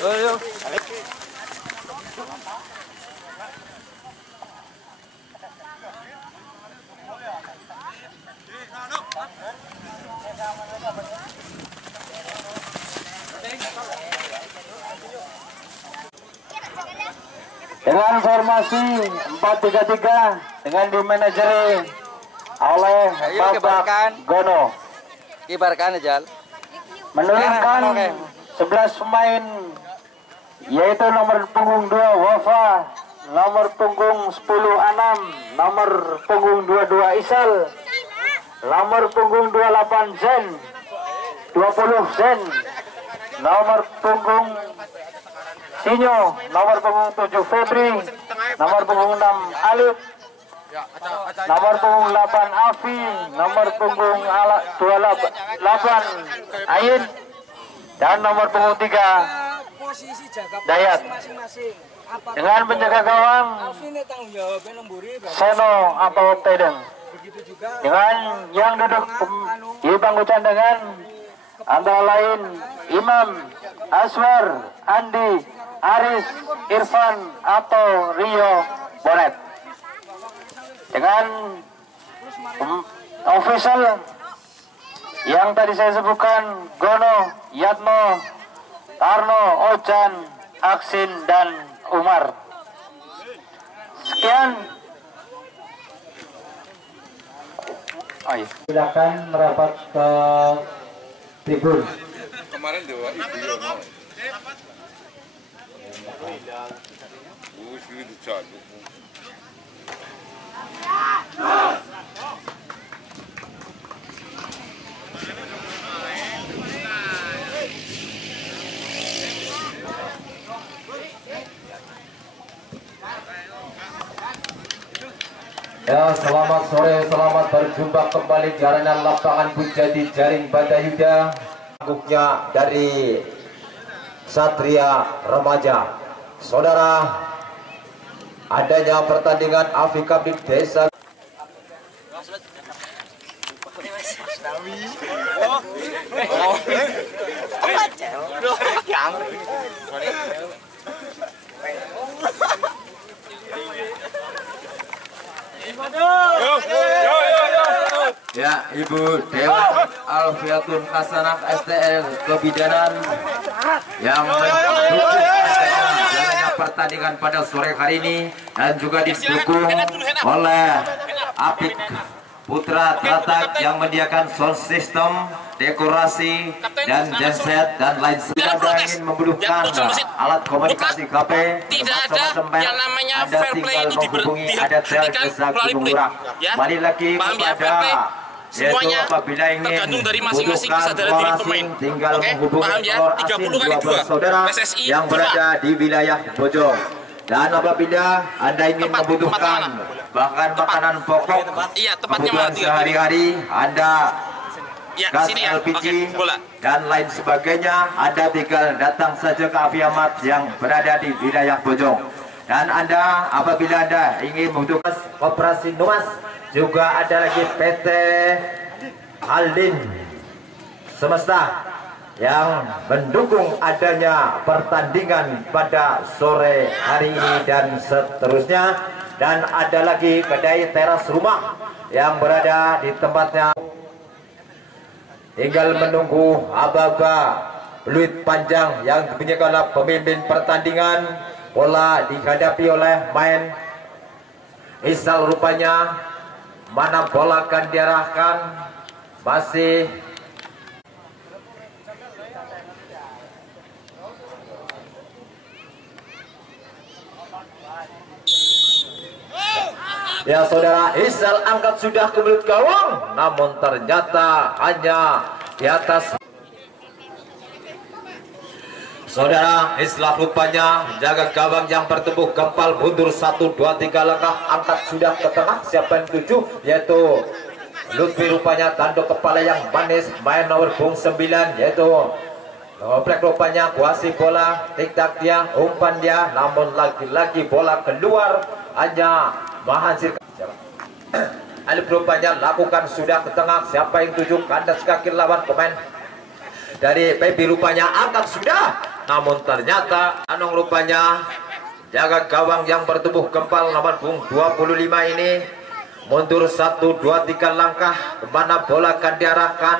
Ayo. Dengan formasi 4-3-3 dengan dimanajeri oleh Bapak Gono. Kibarkan aja. Menurunkan 11 pemain yaitu nomor punggung 2 Wafa, nomor punggung 10 Anam, nomor punggung 22 Isal, nomor punggung 28 Zen, 20 Zen, nomor punggung Sinyo, nomor punggung 7 Febri, nomor punggung 6 Alif, nomor punggung 8 Afi, nomor punggung 28 Ain, dan nomor punggung 3 Dayat. Dengan penjaga gawang Seno atau Tedeng. Dengan yang duduk di bangku cadangan antara lain Imam, Aswar, Andi, Aris, Irfan atau Rio Bonet. Dengan official yang tadi saya sebutkan Gono, Yatno, Tarno, Ojan, Aksin dan Umar. Sekian. Silakan merapat ke tribun. Kemarin dewa ibu Ya, selamat sore, selamat berjumpa kembali di arena lapangan Bujadi Jaring Badayuda. Gugnya dari Satria Remaja. Saudara, adanya pertandingan Afrika Big Desa. Ya, Ibu Dewan Alfiatun Hasanah STL Kebidanan yang mendukung adanya pertandingan pada sore hari ini dan juga didukung oleh Apik Putra Tratak yang menyediakan sound system, dekorasi dan genset dan lain sebagainya. Ingin membutuhkan alat komunikasi KP, tidak ada yang namanya fair play itu dihentikan melalui play. Ya, paham ya, fair play semuanya tergantung dari masing-masing kesadaran diri pemain. Oke, paham ya, 30 kali 2 PSSI yang berada di wilayah Bojong. Dan apabila Anda ingin membutuhkan bahkan makanan pokok kebutuhan sehari-hari, Anda gas LPG dan lain sebagainya, Anda tinggal datang saja ke Afiamat yang berada di wilayah Bojong. Dan Anda apabila Anda ingin membutuhkan Koperasi Numas, juga ada lagi PT Aldin Semesta yang mendukung adanya pertandingan pada sore hari ini dan seterusnya. Dan ada lagi kedai teras rumah yang berada di tempatnya. Tinggal menunggu aba-aba peluit panjang yang dipunyakan pemimpin pertandingan. Bola dihadapi oleh main Isal rupanya. Mana bola akan diarahkan? Masih ya, saudara, Isal angkat sudah ke mulut gawang, namun ternyata hanya di atas. Saudara, Islah rupanya menjaga gawang yang bertubuh gempal, mundur 1, 2, 3 langkah, angkat sudah ke tengah. Siapa yang tuju? Yaitu Lutfi rupanya tanduk kepala yang manis, main nomor punggung 9 yaitu Noplek rupanya kuasai bola, tik-tak dia, umpan dia, namun lagi-lagi bola keluar, hanya menghasilkan. Alif rupanya lakukan sudah ke tengah. Siapa yang tuju? Kandas kaki lawan pemain dari Pepi rupanya angkat sudah namun ternyata Anong rupanya jaga gawang yang bertubuh kempal nomor punggung 25 ini mundur 1, 2, 3 langkah kemana bola akan diarahkan.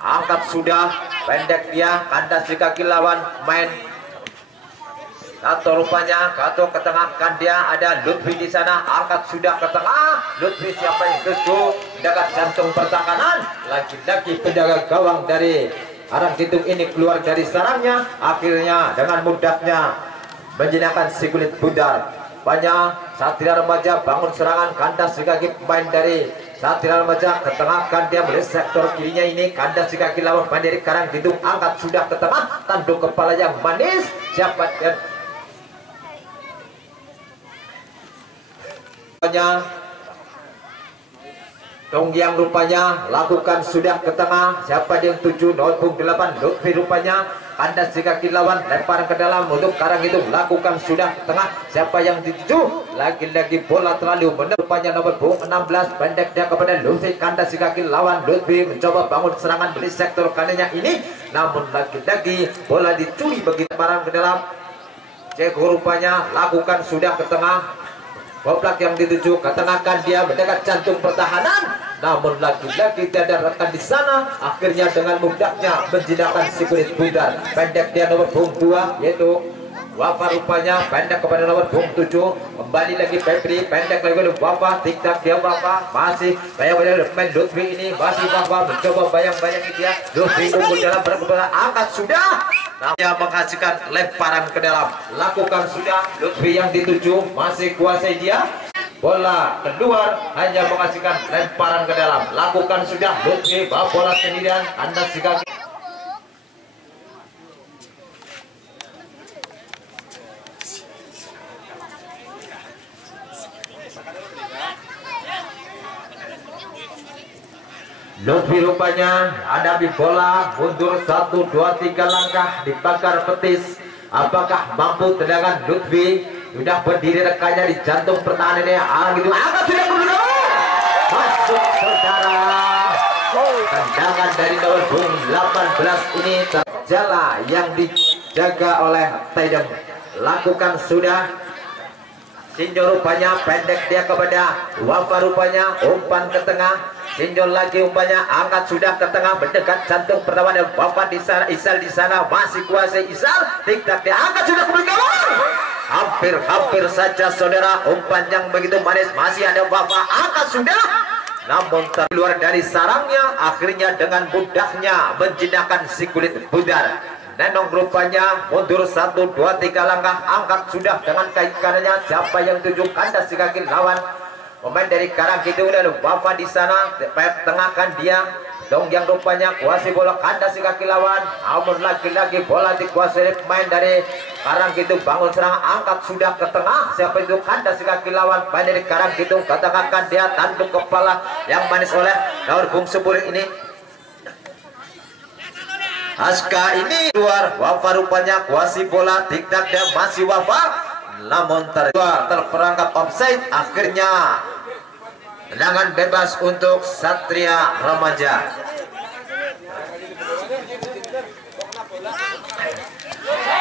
Angkat sudah, pendek dia, kandas di kaki lawan main. Atau rupanya Gato ketengahkan dia, ada Lutfi di sana, angkat sudah ke tengah. Lutfi siapa yang setuju, menjaga jantung pertahanan. Lagi-lagi penjaga gawang dari Karangkidung ini keluar dari sarangnya, akhirnya dengan mudahnya menjinakkan si kulit bundar. Banyak Satria Remaja bangun serangan, kandas di kaki pemain dari Satria Remaja, ketengahkan dia melihat sektor kirinya ini, kandas di kaki lawan pemain dari Karangkidung, angkat sudah ke tengah, tanduk kepala yang manis. Siapa Dongyang rupanya lakukan sudah ke tengah. Siapa yang 7, 08 Lutfi rupanya kandas di kaki lawan, lempar ke dalam untuk Karangkidung, lakukan sudah ke tengah. Siapa yang 7, lagi-lagi bola terlalu benar rupanya nomor 16 pendek dia kepada Lutfi, kandas di kaki lawan. Lutfi mencoba bangun serangan dari sektor kanannya ini, namun lagi-lagi bola dicuri begitu barang ke dalam. Ceko rupanya lakukan sudah ke tengah. Goblak yang dituju, ketengahkan dia mendekat jantung pertahanan, namun lagi-lagi tidak rekan di sana. Akhirnya dengan mudahnya menjinakkan si kulit bundar. Pendek dia nomor punggung 2 yaitu Wafa rupanya, pendek kepada nomor punggung 7. Kembali lagi Febri, pendek lagi oleh Wafa, tik-tak dia Wafa, masih bayang-bayang main Lutfi ini, masih Wafa mencoba bayang-bayangi dia. Lutfi unggul dalam perkembangan, angkat sudah. Dia menghasilkan lemparan ke dalam, lakukan sudah. Lutfi yang dituju, masih kuasai dia. Bola keluar, hanya menghasilkan lemparan ke dalam, lakukan sudah. Lutfi bawa bola sendirian, anda sikap. Lutfi rupanya hadapi bola, mundur 1, 2, 3 langkah, dibakar petis. Apakah mampu tendangan Lutfi? Sudah berdiri rekannya di jantung pertahanannya. Gitu, angkat sudah berdua. Masuk saudara. Tendangan dari nomor punggung 18 ini terjala yang dijaga oleh Taidem. Lakukan sudah. Sinjo rupanya pendek dia kepada Wafa rupanya, umpan ke tengah. Sinjo lagi umpannya, angkat sudah ke tengah, mendekat jantung pertahanan Wafa di sana, Isal di sana, masih kuasai Isal, tik-tak dia angkat sudah ke belakang. Hampir saja saudara, umpan yang begitu manis, masih ada Wafa, angkat sudah. Namun keluar dari sarangnya, akhirnya dengan mudahnya menjinakkan si kulit bundar. Nenong rupanya mundur 1, 2, 3 langkah, angkat sudah dengan kaki kanannya. Siapa yang tuju, kandas di kaki lawan pemain dari Karangkidung dan Wafa di sana, tengahkan dia. Dongyang rupanya kuasai bola, kandas di kaki lawan, namun lagi-lagi bola dikuasai pemain dari Karangkidung, bangun serangan, angkat sudah ke tengah. Siapa itu, kandas di kaki lawan pemain dari Karangkidung, ketengahkan dia, tanduk kepala yang manis oleh nomor punggung 10 ini. Aska ini keluar, Wafa rupanya kuasai bola, tik-tak dan masih Wafa, namun terperangkap offside. Akhirnya tendangan bebas untuk Satria Remaja.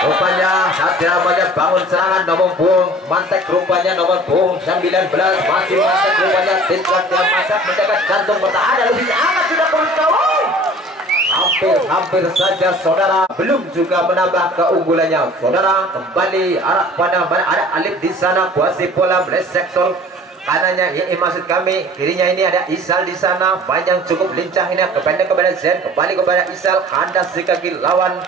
Rupanya Satria Remaja bangun serangan, nomor punggung Mantek rupanya nomor punggung 19, masih Mantek rupanya, tik-tak dan masak mendekat jantung pertahanan, lebih angkat sudah kawan-kawan. Hampir saja saudara, belum juga menambah keunggulannya saudara. Kembali arah pada ada Alif di sana, kuasai bola melihat sektor kanannya ini, maksud kami kirinya ini ada Isal di sana, panjang cukup lincah ini, kependek kepada Zen, kembali kepada Isal, kandas di kaki lawan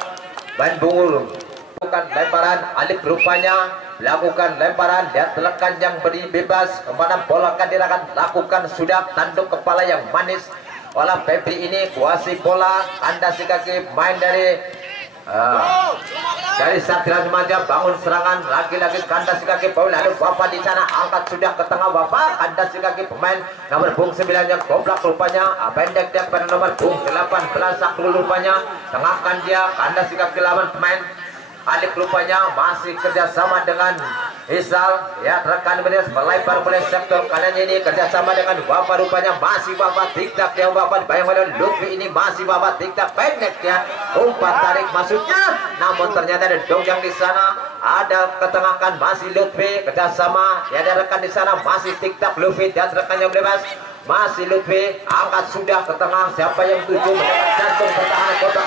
Ban Bungur. Lakukan lemparan, Alif rupanya lakukan lemparan, dia telekan yang beri bebas, kemana bola akan dirakan, lakukan sudah, tanduk kepala yang manis oleh Febri ini, kuasai bola, kandas di kaki main dari Satria Remaja, bangun serangan, lagi-lagi kandas di kaki bola, ada Wafa di sana, angkat sudah ke tengah Wafa, kandas di kaki pemain nomor punggung 9 yang goblak rupanya, pendek dia pada nomor punggung 18 Sakul rupanya, tengahkan dia, kandas di kaki lawan pemain Alif rupanya, masih kerjasama dengan Isal ya rekan media melebar oleh sektor kanan ini kerjasama dengan Wafa, rupanya masih Wafa tiktak dia Wafa bayang-bayang Lutfi ini masih Wafa tiktak pendek ya, umpan tarik masuknya, namun ternyata ada dongjang di sana, ada ketengahkan masih Lutfi kerjasama ya, ada rekan di sana masih tiktak Lutfi dan rekan yang bebas masih Lutfi, angkat sudah ke tengah, siapa yang tuju mendapat jantung pertahanan kotak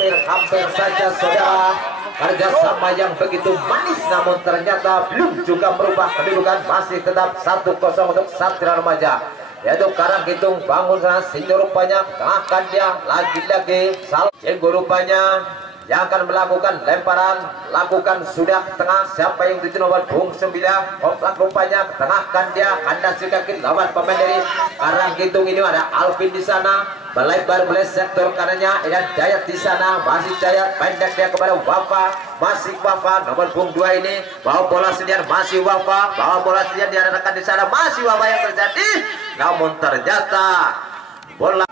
hampir saja saudara, kerjasama yang begitu manis namun ternyata belum juga merubah kedudukan, masih tetap 1-0 untuk Satria Remaja, yaitu Karangkitung bangun sana senior rupanya tengahkan dia lagi-lagi Jenggo rupanya yang akan melakukan lemparan, lakukan sudah tengah, siapa yang tuju nomor Bung 9 komplak rupanya tengahkan dia, kandas kaki lawan pemain dari Karangkitung ini ada Alvin di sana, melebar oleh sektor kanannya, dan Dayat di sana masih Dayat pendek dia kepada Wafa, masih Wafa nomor Bung 2 ini bawa bola sendirian, masih Wafa bawa bola sendirian, dia rekan di sana masih Wafa yang terjadi, namun ternyata bola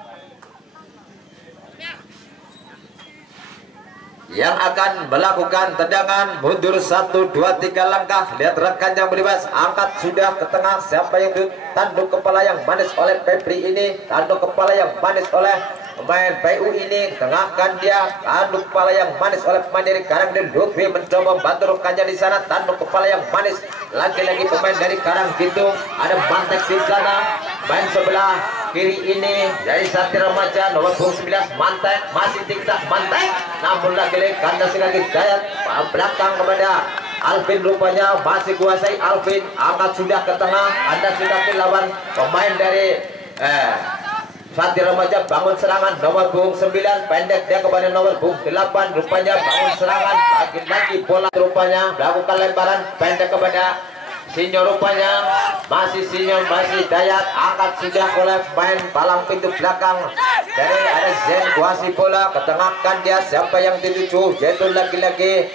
yang akan melakukan tendangan mundur 1, 2, 3 langkah. Lihat rekan yang bebas angkat sudah ke tengah, siapa yang tanduk kepala yang manis oleh Febri ini, tanduk kepala yang manis oleh pemain PU ini, tengahkan dia, tanduk kepala yang manis oleh pemain dari Karangkitung Lutfi mencoba membantu rekannya di sana, tanduk kepala yang manis lagi-lagi pemain dari Karangkitung, ada Mantek di sana, main sebelah kiri ini dari Satria Remaja nomor 19 Mantek, masih tiktak Mantek, namun lagi-lagi kandas lagi Dayat belakang kepada Alvin, rupanya masih kuasai Alvin, angkat sudah ke tengah, kandas lagi lawan pemain dari Satria Remaja bangun serangan nomor Bung 9 pendek dia kepada nomor Bung 8, rupanya bangun serangan lagi-lagi bola rupanya melakukan lemparan pendek kepada Senior, rupanya masih Senior masih Dayat, angkat sudah oleh main palang pintu belakang dari ada Zen kuasai bola, ketengahkan dia, siapa yang dituju yaitu lagi-lagi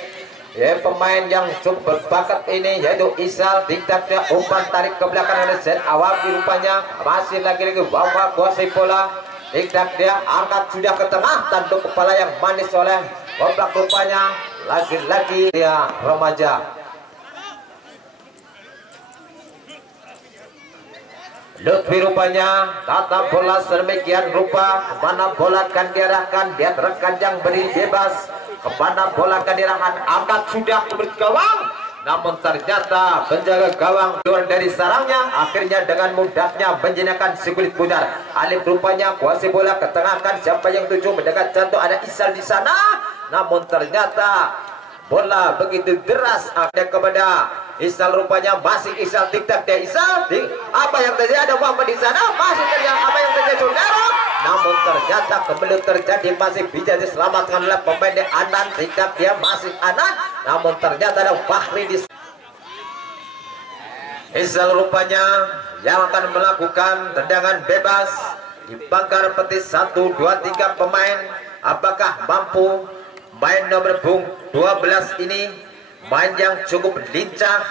ya pemain yang cukup berbakat ini yaitu Isal, tiktak dia umpan tarik ke belakang ada Zen Awabi, rupanya masih lagi-lagi Wawa kuasai bola, tiktak dia angkat sudah ke tengah, tanduk kepala yang manis oleh komplak, rupanya lagi-lagi dia Remaja. Lutfi rupanya tata bola sedemikian rupa, kemana bola akan diarahkan, dia rekan yang beri bebas, kemana bola akan diarahkan, angkat sudah ke gawang, namun ternyata penjaga gawang keluar dari sarangnya, akhirnya dengan mudahnya menjinakkan si kulit pudar. Alif rupanya kuasai bola, ketengahkan, siapa yang tuju mendekat jantung, ada Isal di sana, namun ternyata bola begitu deras ada kepada Isal, rupanya masih Isal tiktak dia Isal, apa yang terjadi, ada Wafa di sana masih terjadi, apa yang terjadi saudara, namun ternyata kebelut terjadi, masih bisa diselamatkan oleh pemain Anan, tiktak dia masih Anan, namun ternyata ada Fahri di Isal, rupanya yang akan melakukan tendangan bebas di pagar peti 1, 2, 3 pemain, apakah mampu main nomor Bung 12 ini, main yang cukup lincah.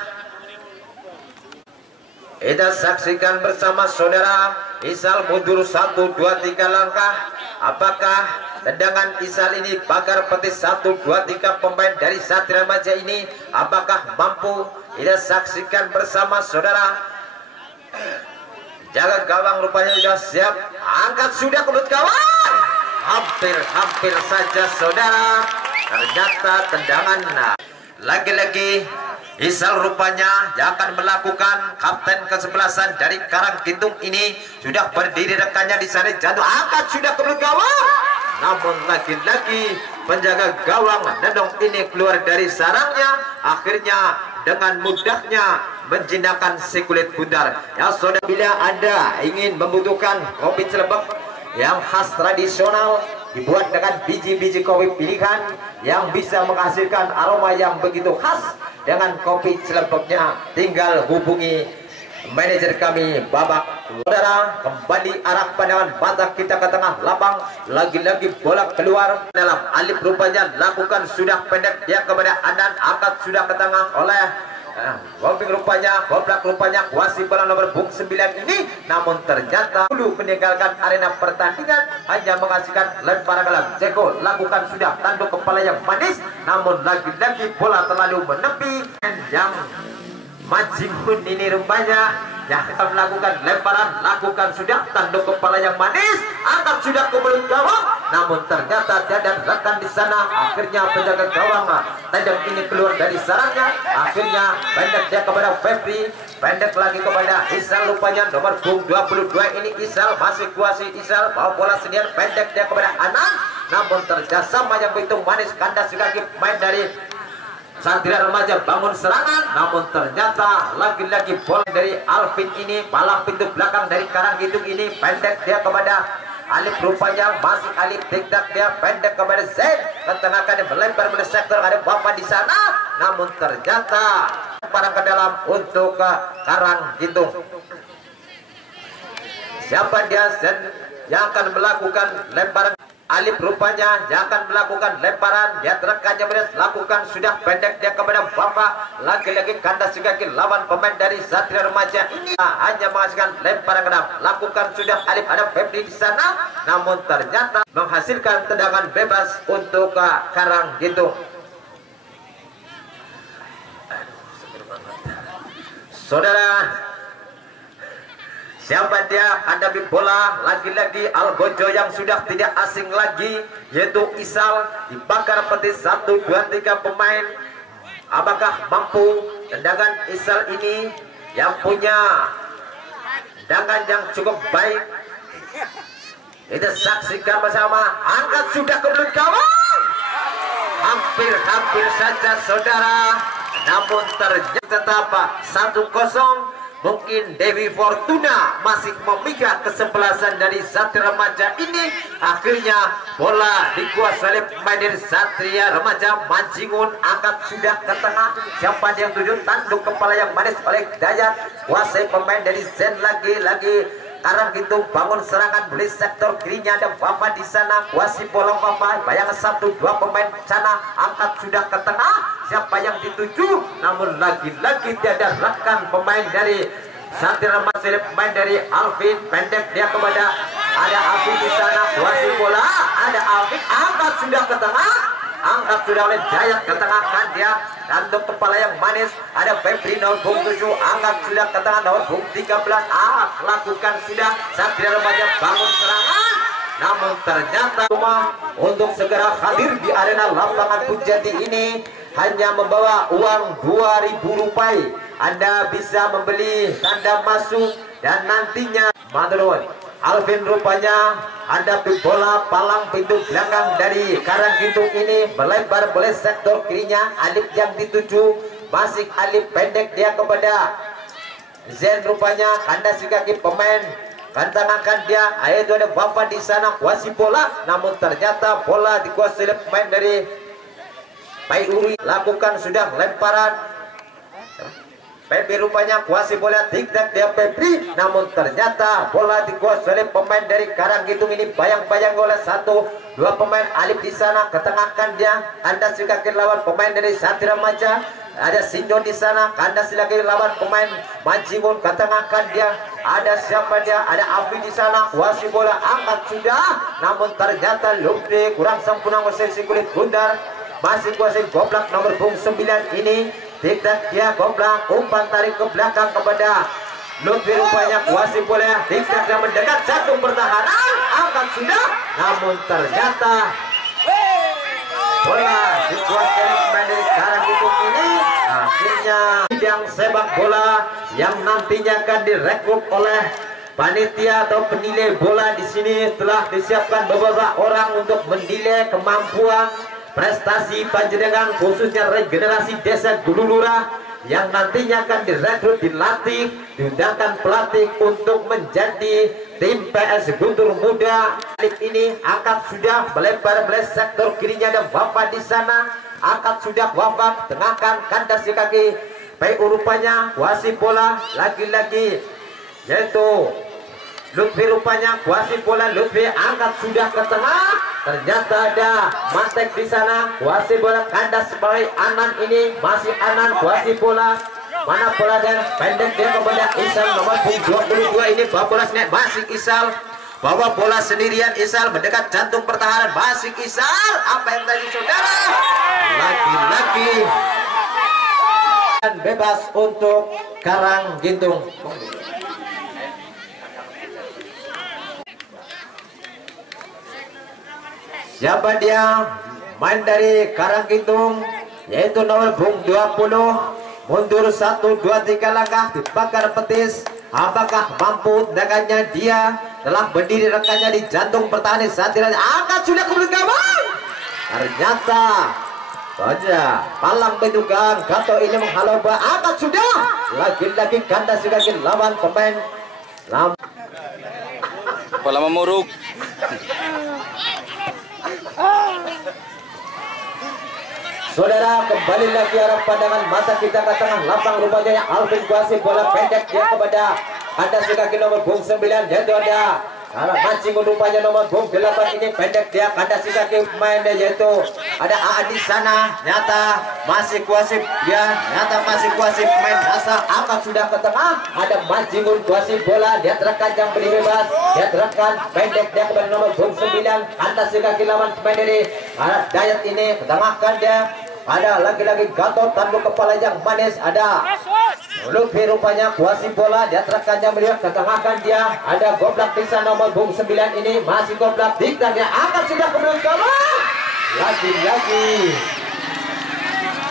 Kita saksikan bersama saudara, Isal mundur 1, 2, 3 langkah, apakah tendangan Isal ini pagar peti 1, 2, 3 pemain dari Satria Remaja ini apakah mampu? Kita saksikan bersama saudara. Jaga gawang rupanya sudah siap, angkat sudah ke gawang, hampir saja saudara, ternyata tendangan lagi-lagi Isal rupanya yang akan melakukan, kapten kesebelasan dari Karangkitung ini sudah berdiri, rekannya di sana jatuh, angkat sudah ke gawang, namun lagi-lagi penjaga gawang Nenong ini keluar dari sarangnya, akhirnya dengan mudahnya menjinakkan si kulit pudar. Ya saudara, bila Anda ingin membutuhkan kopi celebek yang khas tradisional dibuat dengan biji-biji kopi pilihan yang bisa menghasilkan aroma yang begitu khas dengan kopi celebeknya, tinggal hubungi manajer kami Babak. Saudara, kembali arah pandangan mata kita ke tengah lapang, lagi-lagi bola keluar dalam. Alif rupanya lakukan sudah pendek dia kepada Anan, angkat sudah ke tengah oleh Wobing rupanya, goblak rupanya kuasi bola nomor punggung 9 ini, namun ternyata dulu meninggalkan arena pertandingan hanya menghasilkan lemparan dalam. Ceko lakukan sudah tanduk kepala yang manis, namun lagi-lagi bola terlalu menepi. Yang Majingun ini rupanya yang akan melakukan lemparan, lakukan sudah tanduk kepala yang manis, angkat sudah ke mulut gawang, namun ternyata tidak rekan di sana. Akhirnya penjaga gawang tendang ini keluar dari sarangnya, akhirnya pendek dia kepada Febri, pendek lagi kepada Isal rupanya nomor punggung 22 ini. Isal masih kuasi, Isal bawa bola sendirian, pendek dia kepada Anang, namun kerjasama yang begitu manis, kandas lagi main dari Satria Remaja bangun serangan, namun ternyata lagi-lagi bola dari Alvin ini, palang pintu belakang dari Karangkidung ini, pendek dia kepada Alif rupanya, masih Alif tiktak dia pendek kepada Zain, ketengahkan melempar ke sektor, ada Bapak di sana, namun ternyata parang ke dalam untuk Karangkidung. Siapa dia yang akan melakukan lemparan? Alif rupanya yang akan melakukan lemparan, dia terekannya beres, lakukan sudah pendek dia kepada Bapak, lagi-lagi kandas juga lawan pemain dari Satria Remaja ini hanya menghasilkan lemparan ke dalam, lakukan sudah Alif, ada Febri di sana, namun ternyata menghasilkan tendangan bebas untuk Karangkidung. Saudara, siapa dia hadapi bola, lagi-lagi Algojo yang sudah tidak asing lagi, yaitu Isal, dibakar peti 1, 2, 3 pemain. Apakah mampu tendangan Isal ini yang punya tendangan yang cukup baik? Kita saksikan bersama, angkat sudah ke mulut gawang, hampir saja saudara, namun ternyata tetap 1-0. Mungkin Dewi Fortuna masih memikir kesebelasan dari Satria Remaja ini. Akhirnya bola dikuasai oleh pemain dari Satria Remaja. Majingun angkat sudah ke tengah. Siapa yang tuju tanduk kepala yang manis oleh Dayat. Kuasai pemain dari Zen lagi. Karangkidung bangun serangan, beli sektor kirinya ada Wafa di sana, kuasi bola Wafa, bayangan 1, 2 pemain sana, angkat sudah ke tengah. Siapa yang dituju? Namun lagi-lagi tiada rekan pemain dari Satria Remaja, pemain dari Alvin, pendek dia kepada ada Alvin di sana, kuasi bola, ada Alvin, angkat sudah ke tengah. Angkat sudah oleh Dayat, ketengahkan dia tanduk kepala yang manis, ada Febri nomor punggung 7, angkat sudah ke tengah nomor punggung 13, lakukan sudah Satria Remaja bangun serangan, namun ternyata untuk segera hadir di arena lapangan Pujati ini hanya membawa uang Rp2.000. Anda bisa membeli tanda masuk dan nantinya Madron Alvin rupanya hadapi bola palang pintu belakang dari Karangkidung ini, melebar boleh sektor kirinya, Alif yang dituju, masih Alif pendek dia kepada Zen rupanya, kandas kaki pemain, kantangkan dia, itu ada Wafa di sana, kuasi bola, namun ternyata bola dikuasai oleh pemain dari Paiuri, lakukan sudah lemparan. Febri rupanya kuasi bola, tiktak dia Febri, namun ternyata bola dikuasai oleh pemain dari Karangkidung ini, bayang-bayang oleh 1, 2 pemain. Alif di sana, ketengahkan dia, kandas kaki lawan pemain dari Satria Remaja, ada Sinyo di sana, kandas lagi lawan pemain Majingun, ketengahkan dia, ada siapa dia, ada Afi di sana, kuasi bola, angkat sudah, namun ternyata Lutfi kurang sempurna posisi kulit bundar, masih kuasai goblak nomor punggung 9 ini. Tiktak dia goblak, umpan tarik ke belakang kepada Lutfi rupanya, kuasi bola, tiktak yang mendekat, satu pertahanan, angkat sudah, namun ternyata bola dikuasai pemain dari Karangkidung ini. Akhirnya bidang sepak bola yang nantinya akan direkrut oleh panitia atau penilai bola di sini telah disiapkan beberapa orang untuk menilai kemampuan prestasi panjenengan, khususnya regenerasi desa Gululura yang nantinya akan direkrut, dilatih, diundangkan pelatih untuk menjadi tim PS Guntur Muda. Alif ini angkat sudah melebar sektor kirinya ada Wafa di sana, angkat sudah Wafa, tengahkan kandas di kaki PU rupanya, kuasi bola lagi-lagi yaitu Lutfi rupanya, kuasi bola Lutfi, angkat sudah ke tengah, ternyata ada Mantek di sana, kuasi bola kandas sebagai Anan ini, masih Anan kuasi bola, Mana bola dan pendek dia kepada Isal nomor 22 ini bawa bola sendirian masih Isal. Bawa bola sendirian Isal mendekat jantung pertahanan masih Isal. Apa yang tadi saudara? Lagi-lagi dan bebas untuk Karanggintung. Siapa dia? Main dari Karanggintung yaitu nomor 20, mundur 1, 2, 3 langkah dibakar petis. Apakah mampu dengannya dia telah berdiri rekannya di jantung pertahanan saat ini angkat sudah ke gawang. Ternyata saja palang pendugaan Gato ini menghalau angkat sudah lagi-lagi ganda sudah lawan pemain Bola memuruk. Saudara, kembali lagi arah pandangan mata kita ke tengah lapang rupanya Alvin Kuasi bola pendek dia kepada ada kaki nomor 9 yaitu ada arah mancing rupanya nomor 8 ini pendek dia ada kaki mainnya yaitu ada A di sana nyata masih Kuasi dia nyata masih Kuasi main rasa angkat sudah ke tengah ada mancing Kuasi bola dia terangkan yang beri bebas dia terangkan pendek dia kepada nomor 9 atas kaki lawan pemain dari arah Dayat ini ketengahkan dia ada lagi-lagi Gatot tanduk kepala yang manis ada Lupi rupanya Kuasi bola dia terangkan yang melihat ketengahkan dia ada Goblak di sana nomor 9 ini masih Goblak diktan dia angkat sudah ke belakang lagi-lagi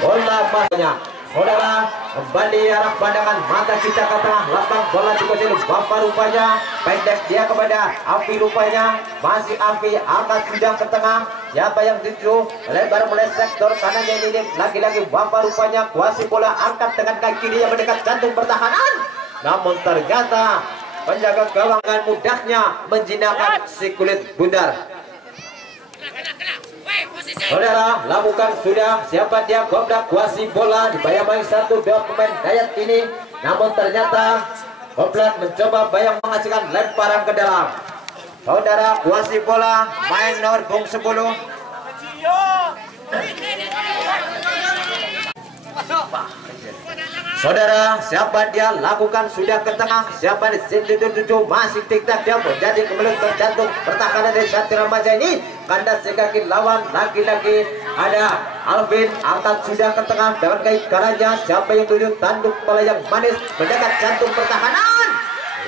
bola masanya saudara kembali arah pandangan mata kita ke tengah lapang bola dikuasai Bapak rupanya pendek dia kepada Api rupanya masih Api angkat sudah ke tengah siapa yang tuju lebar mulai sektor kanannya ini lagi-lagi Bapak rupanya Kuasi bola angkat dengan kaki kiri yang mendekat jantung pertahanan namun ternyata penjaga gawang dengan mudahnya menjinakkan si kulit bundar. Saudara, lakukan sudah siapa dia Goblak Kuasi bola dibayang-bayang 1, 2 pemain Dayat ini namun ternyata Goblak mencoba bayang menghasilkan lemparan ke dalam. Saudara, Kuasi bola main nomor 10 Saudara, siapa dia lakukan sudah ke tengah siapa di sini tujuh masih tik-tak dia jadi kemudian terjantung pertahanan dari Satria Remaja ini kandas kaki lawan lagi-lagi ada Alvin angkat sudah ke tengah dengan kaki kanannya siapa yang tuju tanduk kepala yang manis mendekat jantung pertahanan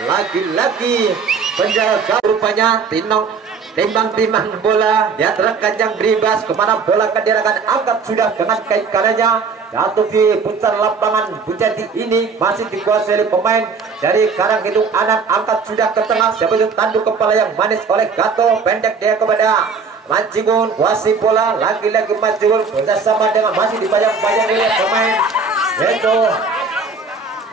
lagi-lagi penjaga rupanya timbang bola dia terangkan yang beribas kemana bola akan diarahkan angkat sudah dengan kaki kanannya jatuh di putar lapangan Bujati ini masih dikuasai oleh pemain dari Karanggintung anak angkat sudah ke tengah siapa itu tanduk kepala yang manis oleh Gato pendek dia kepada Mancingun Kuasi bola lagi-lagi Mancingun bersama dengan masih dibayang-bayang oleh pemain yaitu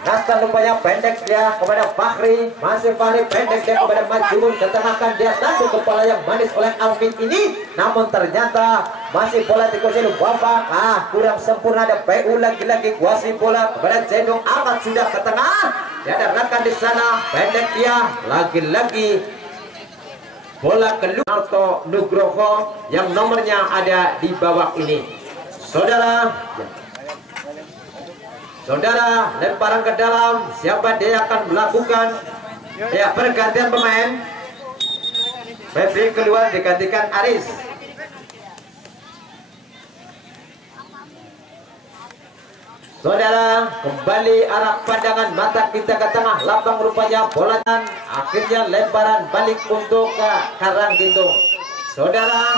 Nastan rupanya pendek dia kepada Fahri masih Fahri pendek dia kepada Mancingun ketengahkan dia tanduk kepala yang manis oleh Alvin ini namun ternyata masih bola dikuasai oleh Bapak kurang sempurna ada PU lagi-lagi Kuasi bola kepada Jendong angkat sudah ke tengah dia ada rekan di sana pendek dia lagi-lagi bola keluar Alto Nugroho yang nomornya ada di bawah ini Saudara, lemparan ke dalam siapa dia akan melakukan ya pergantian pemain Febri keluar digantikan Aris. Saudara, kembali arah pandangan mata kita ke tengah lapang rupanya bola dan akhirnya lemparan balik untuk Karanggintung. Saudara,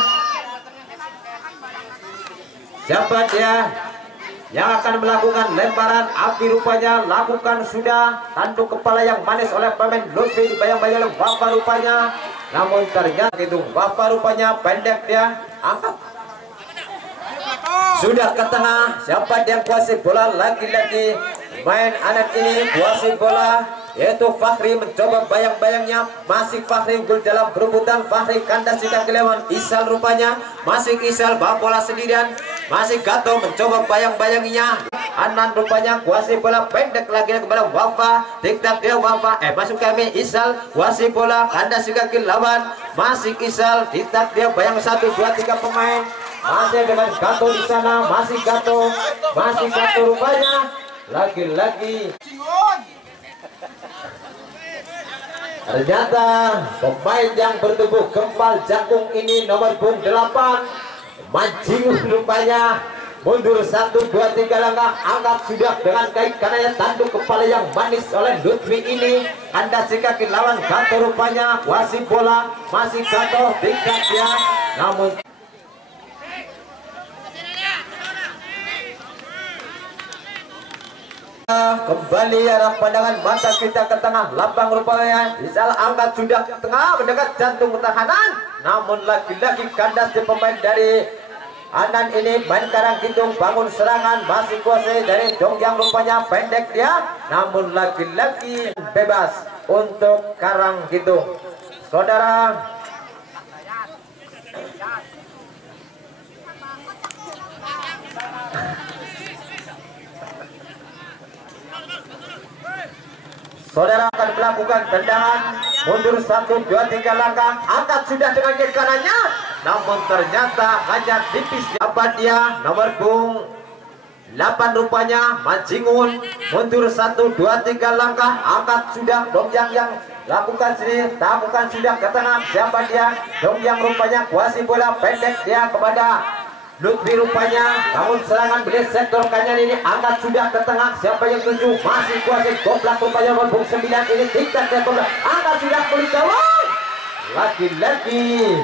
siapa dia yang akan melakukan lemparan Api rupanya lakukan sudah tanduk kepala yang manis oleh pemain Lutfi dibayang-bayang oleh Bapak rupanya namun ternyata itu Bapak rupanya pendek dia angkat sudah ke tengah siapa yang kuasai bola lagi-lagi main anak ini kuasai bola yaitu Fahri mencoba bayang-bayangnya masih Fahri unggul dalam berebutan Fahri kandas jika kelewan Isal rupanya masih Isal bawa bola sendirian masih Gato mencoba bayang-bayanginya Anan rupanya kuasai bola pendek lagi kepada Wafa diktat dia Wafa masuk kami Isal kuasai bola kandas jika kelawan masih Isal diktat dia bayang 1, 2, 3 pemain masih dengan Gato di sana masih Gato rupanya lagi-lagi ternyata pemain yang bertubuh kempal jangkung ini nomor punggung 8 mancing rupanya mundur 1, 2, 3 langkah, angkat sudah dengan kaki kanannya, tanduk kepala yang manis oleh Lutfi ini. Anda si kaki lawan Gato rupanya, wasit bola masih Gato, tingkat dia, namun kembali arah pandangan mata kita ke tengah lapang rupanya, Rizal angkat sudah ke tengah mendekat jantung pertahanan, namun lagi-lagi kandas di pemain dari Anan ini main Karang Kidung bangun serangan, masih kuasai dari Dongyang rupanya, pendek dia, namun lagi-lagi bebas untuk Karang Kidung. Saudara, saudara akan melakukan tendangan mundur 1, 2, 3 langkah, angkat sudah dengan kaki kanannya, namun ternyata hanya tipis. Apa dia nomor punggung 8 rupanya Mancingun, mundur 1, 2, 3 langkah, angkat sudah Dongyang yang lakukan sendiri, lakukan sudah ke tengah. Siapa dia? Dongyang rupanya kuasai bola, pendek dia kepada Lutfi rupanya, namun serangan beli sektor kanan ini angkat sudah ke tengah. Siapa yang tuju? Masih kuasai Goblak rupanya nomor 9 ini, tingkat dia Goblak, angkat sudah kulit gawang. Lagi-lagi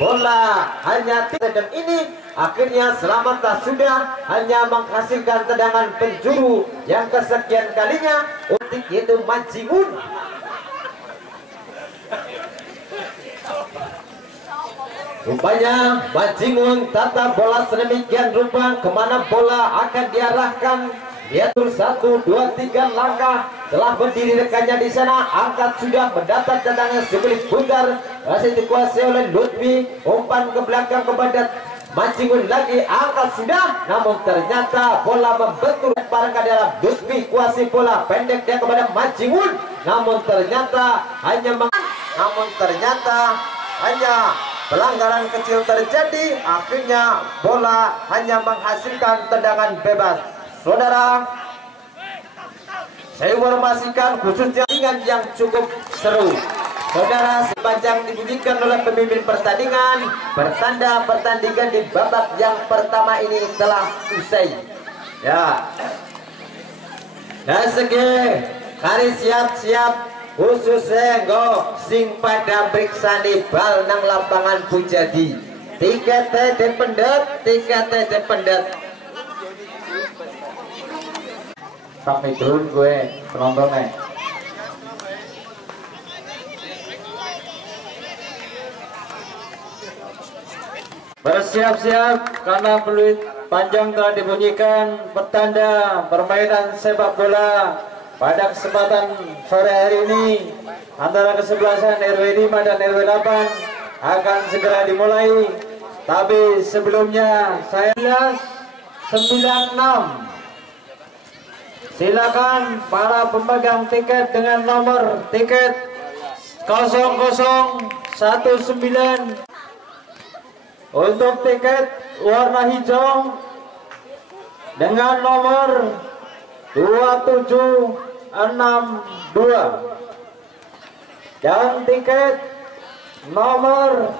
bola hanya dan ini akhirnya Selamat sudah hanya menghasilkan tendangan penjuru yang kesekian kalinya untuk itu Mancingun. Rupanya Mancingun tata bola sedemikian rupa kemana bola akan diarahkan. Dia tur 1, 2, 3 langkah telah berdiri rekannya di sana, angkat sudah mendapat tendangan sebelah bundar, masih dikuasai oleh Lutfi, umpan ke belakang kepada Mancingun lagi, angkat sudah, namun ternyata bola membentur barang ke dalam. Lutfi kuasai bola, pendek dia kepada Mancingun, namun ternyata hanya pelanggaran kecil terjadi, akhirnya bola hanya menghasilkan tendangan bebas. Saudara, saya informasikan khususnya yang cukup seru. Saudara, sepanjang dibunyikan oleh pemimpin pertandingan, bertanda pertandingan di babak yang pertama ini telah usai. Ya. Dan segi hari siap-siap khususnya go sing pada periksani bal nang lapangan Pujadi. Tiketnya dipendet. Kami turun gue penontonnya. Bersiap-siap karena peluit panjang telah dibunyikan, pertanda permainan sepak bola pada kesempatan sore hari ini antara kesebelasan RW 5 dan RW 8 akan segera dimulai. Tapi sebelumnya saya 96. Silakan para pemegang tiket dengan nomor tiket 0019 untuk tiket warna hijau dengan nomor 2762 dan tiket nomor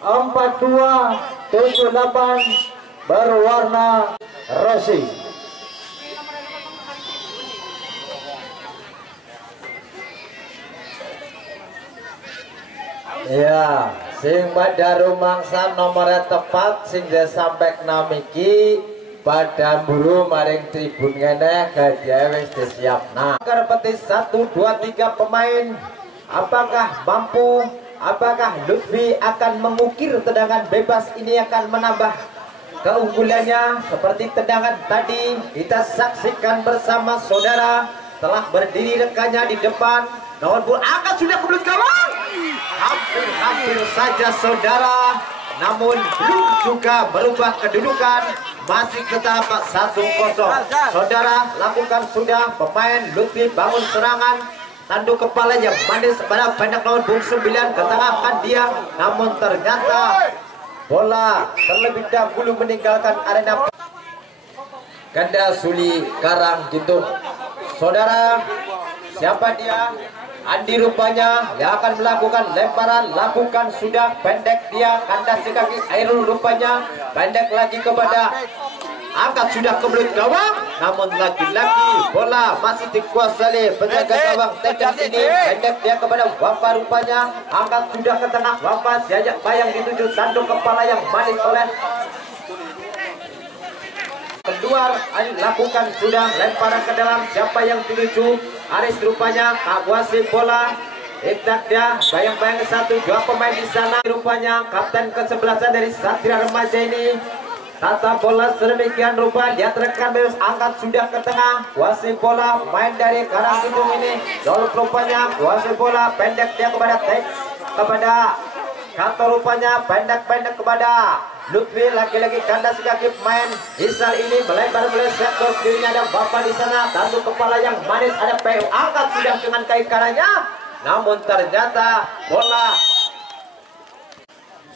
4278 berwarna rosi. Ya, sing pada rumangsa nomornya tepat sing sampai namiki pada buru maring tribun ngene hadiah wis disiapna. Agar petis 1, 2, 3 pemain, apakah mampu? Apakah Lutfi akan mengukir tendangan bebas ini akan menambah keunggulannya seperti tendangan tadi? Kita saksikan bersama saudara, telah berdiri rekannya di depan. Nomor bola angkat sudah ke belakang gawang. Hampir saja saudara, namun belum juga berubah kedudukan, masih tetap 1-0. Saudara lakukan sudah, pemain Lutfi bangun serangan, tanduk kepala yang manis pada pendek nomor 9 ketengahkan dia, namun ternyata bola terlebih dahulu meninggalkan arena. Ganda Suli Karanggintung. Saudara, siapa dia? Andi rupanya yang akan melakukan lemparan, lakukan sudah pendek dia, kandas di kaki. Airul rupanya pendek lagi kepada angkat sudah ke belut gawang, namun lagi-lagi bola masih dikuasai penjaga gawang tendang ini. Pendek dia kepada Wafa rupanya, angkat sudah ke tengah. Wafa diajak bayang dituju tanduk kepala yang manis oleh keluar. Lakukan sudah lemparan ke dalam, siapa yang dituju? Aris rupanya kaguasi bola. Iktak dia bayang-bayang satu dua pemain di sana. Rupanya kapten ke-11 dari Satria Remaja ini tata bola sedemikian rupa, dia terekam bebas, angkat sudah ke tengah. Kuasai bola main dari Karanggintung ini. Dolok rupanya kuasai bola pendek dia kepada kepada Kato rupanya pendek-pendek kepada Lutfi, lagi-lagi kandas kaki main Isal ini melebar meleset ke kirinya, ada Bapak di sana, tanduk kepala yang manis, ada PU angkat sudah dengan kaki kanannya, namun ternyata bola.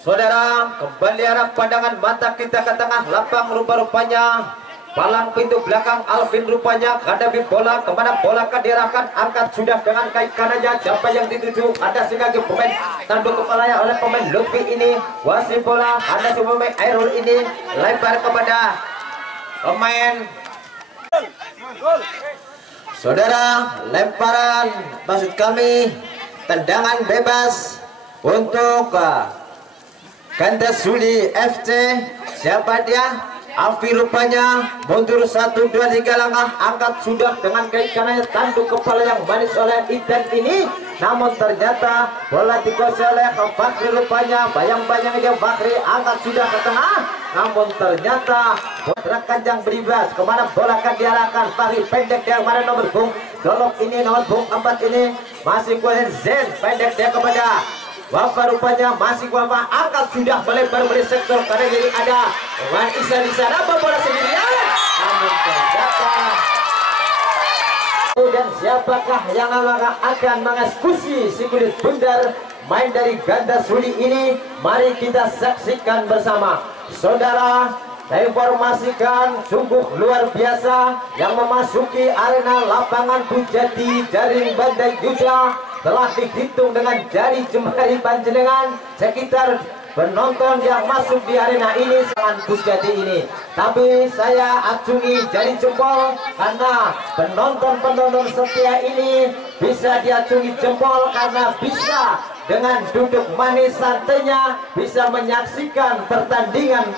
Saudara, kembali arah pandangan mata kita ke tengah lapang, rupa-rupanya palang pintu belakang Alvin rupanya hadapi bola, kemana bola akan diarahkan, angkat sudah dengan kaki kanannya, siapa yang dituju? Ada si kaki pemain tanduk kepalanya oleh pemain Lutfi ini. Wasit bola ada si pemain Airul ini, lebar kepada pemain. Saudara, lemparan maksud kami tendangan bebas untuk Ganda Suli FC. Siapa dia? Afi rupanya mundur 1, 2, 3 langkah, angkat sudah dengan kaki kanannya, tanduk kepala yang manis oleh Idan ini, namun ternyata bola dikuasai oleh Bakri rupanya, bayang-bayang dia Bakri, angkat sudah ke tengah, namun ternyata bola kanjang beribas, kemana bola akan diarahkan? Bakri pendek dia kemana nomor Bung Dolok ini, nomor Bung 4 ini masih kuasai Zen, pendek dia kepada Wafa rupanya masih Wafa, angkat sudah melebar dari sektor karena jadi ada Wan Isa di sana, bola sendirian, namun ternyata. Dan siapakah yang akan mengeksekusi si kulit bundar main dari Ganda Suli ini? Mari kita saksikan bersama. Saudara, saya informasikan sungguh luar biasa yang memasuki arena lapangan Pujati Jaring Bandai Yuda. Telah dihitung dengan jari jemari panjenengan sekitar penonton yang masuk di arena ini sangat Pujati ini. Tapi saya acungi jari jempol karena penonton-penonton setia ini bisa diacungi jempol karena bisa dengan duduk manis santainya bisa menyaksikan pertandingan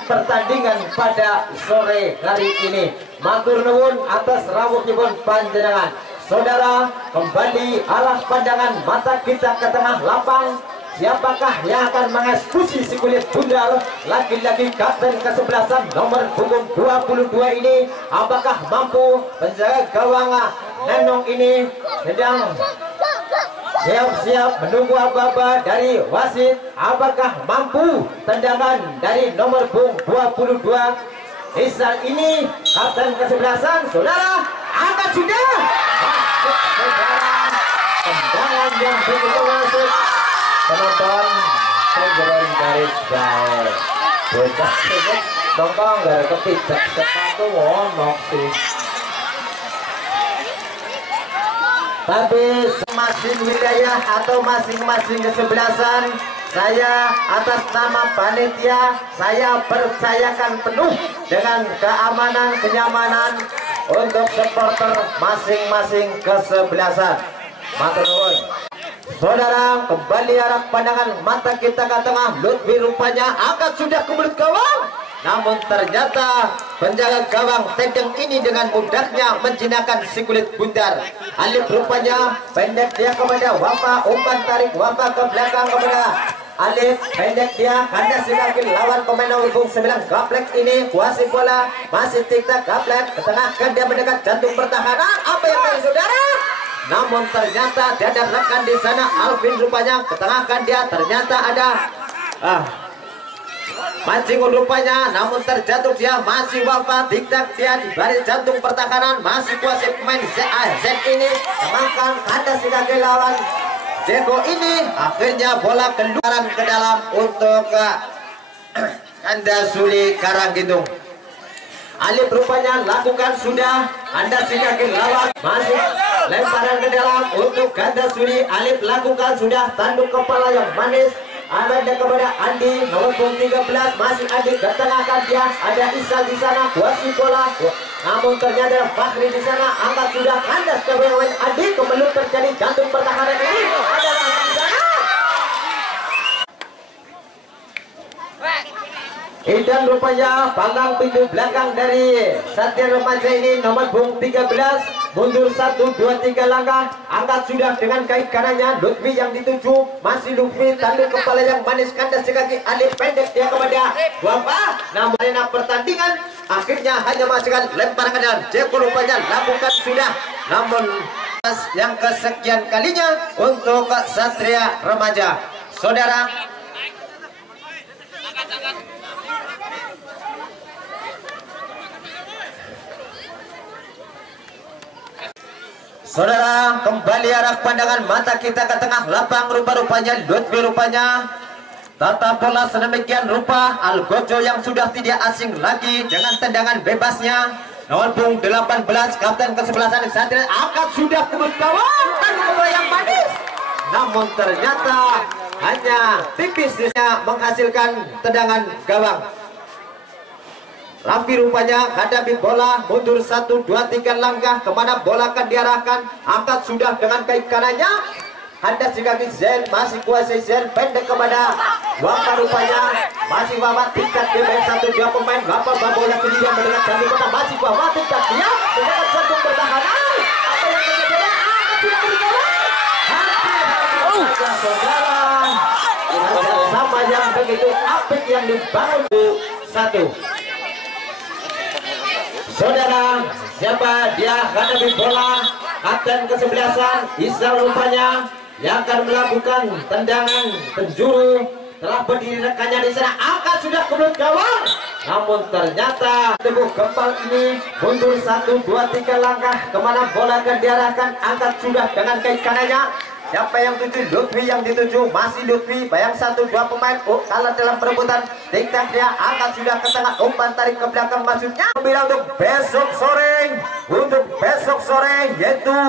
pada sore hari ini. Matur nuwun atas rawuhipun panjenengan. Saudara, kembali arah pandangan mata kita ke tengah lapang. Siapakah yang akan mengeksekusi si kulit bundar? Lagi-lagi kapten ke-11 nomor punggung 22 ini, apakah mampu penjaga gawang Nenong ini sedang siap-siap menunggu apa-apa dari wasit. Apakah mampu tendangan dari nomor punggung 22 Isal ini, kapten ke-11? Saudara, angkat sudah. Tendangan yang begitu masuk, penonton penjeron garis baik bocah sedek tongkong gara kepijak sepatu wonok sih. Tapi masing wilayah atau masing-masing kesebelasan, saya atas nama panitia saya percayakan penuh dengan keamanan kenyamanan untuk supporter masing-masing kesebelasan. Matur nuwun. Saudara, kembali arah pandangan mata kita ke tengah. Lutfi rupanya angkat sudah ke mulut gawang, namun ternyata penjaga gawang tendang ini dengan mudahnya menjinakkan si kulit bundar. Alif rupanya pendek dia kepada Wafa, umpan tarik Wafa ke belakang kepada Alif, pendek dia kandas di kaki lawan pemain nomor 9 Gaplek ini. Kuasai bola masih tiktak Gaplek, ketengahkan dia mendekat jantung pertahanan. Apa yang terjadi saudara? Namun ternyata dia ada rekan di sana Alvin rupanya, ketengahkan dia, ternyata ada mancing rupanya, namun terjatuh dia masih Wafa, tiktak dia di baris jantung pertahanan, masih kuasai pemain Z ini, kemangkan kandas di kaki lawan Jeko ini, akhirnya bola keluaran ke dalam untuk Ganda Suli Karanggintung. Alif rupanya lakukan sudah. Anda sikaki lawan masih lemparan ke dalam untuk ganda suri. Alif lakukan sudah, tanduk kepala yang manis. Ada kepada Andi nomor 13, masih Andi ketengahkan dia. Ada Isa di sana kuasai bola. Namun ternyata Fakri di sana angkat sudah, kandas ke bawah Andi. Kembali terjadi jantung pertahanan ini adalah di sana. Dan rupanya panggang pintu belakang dari Satria Remaja ini nomor punggung 13 mundur 1, 2, 3 langkah, angkat sudah dengan kaki kanannya. Lutfi yang dituju, masih Lutfi, tanduk kepala yang manis, kandas kaki Alif, pendek dia kepada Wafa. Namun arena pertandingan akhirnya hanya masukkan lemparan dan Jeko rupanya lakukan sudah. Namun yang kesekian kalinya untuk Satria Remaja, saudara. Saudara, kembali arah pandangan mata kita ke tengah lapang. Rupa-rupanya Lutfi rupanya tata bola sedemikian rupa. Algojo yang sudah tidak asing lagi dengan tendangan bebasnya. Nomor punggung 18 kapten kesebelasan Satria angkat sudah ke kawan tanduk bola yang manis. Namun ternyata hanya tipisnya menghasilkan tendangan gawang. Raffi rupanya hadapi bola, mundur 1, 2, 3 langkah. Kemana bola akan diarahkan? Angkat sudah dengan kaki kanannya. Handas di kaki Zen, masih kuasai Zen, pendek kepada Wafa rupanya. Masih Wafa tingkat dia main 1, 2 pemain. Wafa bola kemudian mendengar jantung kota, masih Wafa tingkat dia mendengar jantung pertahanan. Apa yang terjadi? Tidak berjalan. Saudara, sama yang begitu apik yang dibangun 1. Saudara, siapa dia hadapi bola? Kapten kesebelasan Isal rupanya yang akan melakukan tendangan penjuru. Telah berdiri rekannya di sana, angkat sudah ke mulut gawang. Namun ternyata tubuh gempal ini mundur 1, 2, 3 langkah. Kemana bola akan diarahkan? Angkat sudah dengan kaki kanannya. Siapa yang tuju? Lutfi yang dituju, masih Lutfi. Bayang 1, 2 pemain kalah dalam perebutan. Tingkat dia angkat sudah ke tengah, umpan tarik ke belakang maksudnya. Bila untuk besok sore yaitu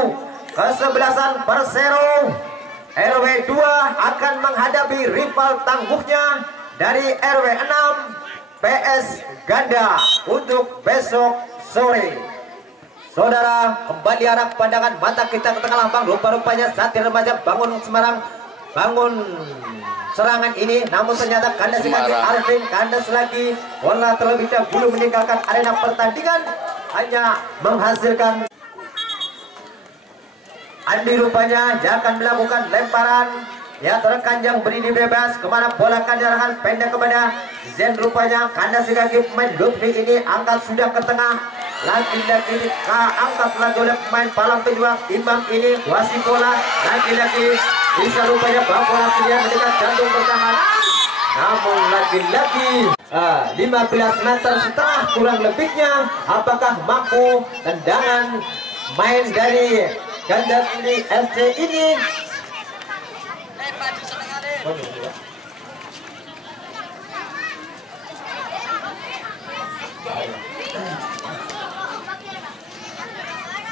kesebelasan Persero RW 2 akan menghadapi rival tangguhnya dari RW 6 PS Ganda untuk besok sore. Saudara, kembali arah pandangan mata kita ke tengah lapang. Rupa-rupanya Satria Remaja bangun Semarang, bangun serangan ini. Namun ternyata kandas lagi Alvin, kandas lagi. Bola terlebih dahulu meninggalkan arena pertandingan, hanya menghasilkan Andi rupanya yang akan melakukan lemparan. Ya, terkanjang berdiri bebas. Kemana bola akan diarahkan? Pendek kepada Zen rupanya. Kandas lagi pemain Lutfi ini angkat sudah ke tengah. Lagi-lagi angkat lagi oleh pemain palang pejuang Imam ini kuasai bola. Lagi-lagi bisa rupanya bawa bola dia mendekat jantung pertahanan. Namun lagi-lagi 15 meter setengah kurang lebihnya. Apakah mampu tendangan main dari ganda ini FC ini?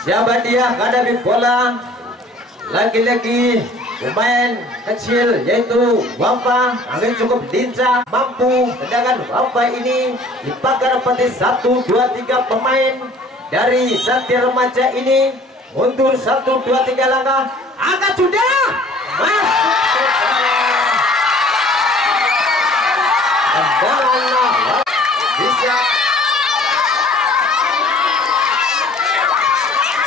Siapa dia hadapi bola? Lagi-lagi pemain kecil yaitu Wafa. Angin cukup lincah, mampu tendangan Wafa ini dipagar peti 1, 2, 3 pemain dari Satria Remaja ini. Mundur 1, 2, 3 langkah, angkat sudah masuk tendangan bisa.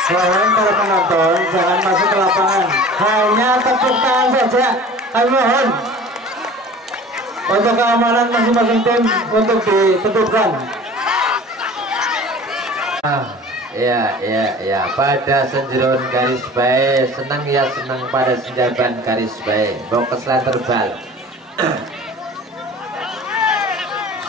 Selain para penonton jangan masuk ke lapangan, hanya tepuk tangan saja. Kami mohon untuk keamanan masing-masing tim untuk ditentukan. Ya, pada senjeron garis baik, senang ya senang pada senjaban garis baik, bokes terbal.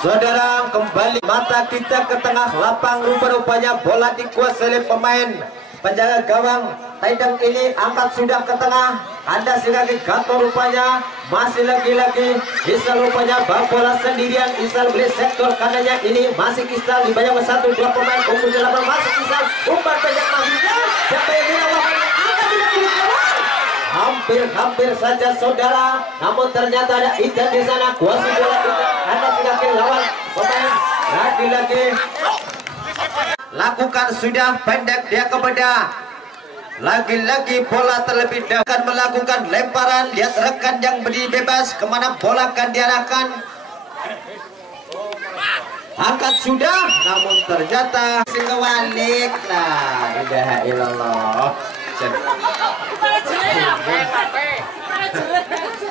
Saudara, kembali mata kita ke tengah lapang. Rupa-rupanya bola dikuasai oleh pemain penjaga gawang Taidang ini, angkat sudah ke tengah. Anda sekali Gato rupanya masih lagi-lagi Isal rupanya bang bola sendirian. Isal beli sektor kanannya ini masih Isal dibayang 1-2 pemain unggul 8 masih Isal umpan pendek masuknya. Siapa yang melawan akan tidak hampir saja saudara, namun ternyata ada Idan di sana. Kuasai bola Idan, ada tidak lawan pemain lagi-lagi lakukan sudah pendek dia kepada lagi-lagi bola terlebih dahulu akan melakukan lemparan. Lihat rekan yang berdiri bebas kemana bola akan diarahkan, angkat sudah namun ternyata kebalik lah. Ilaha illallah.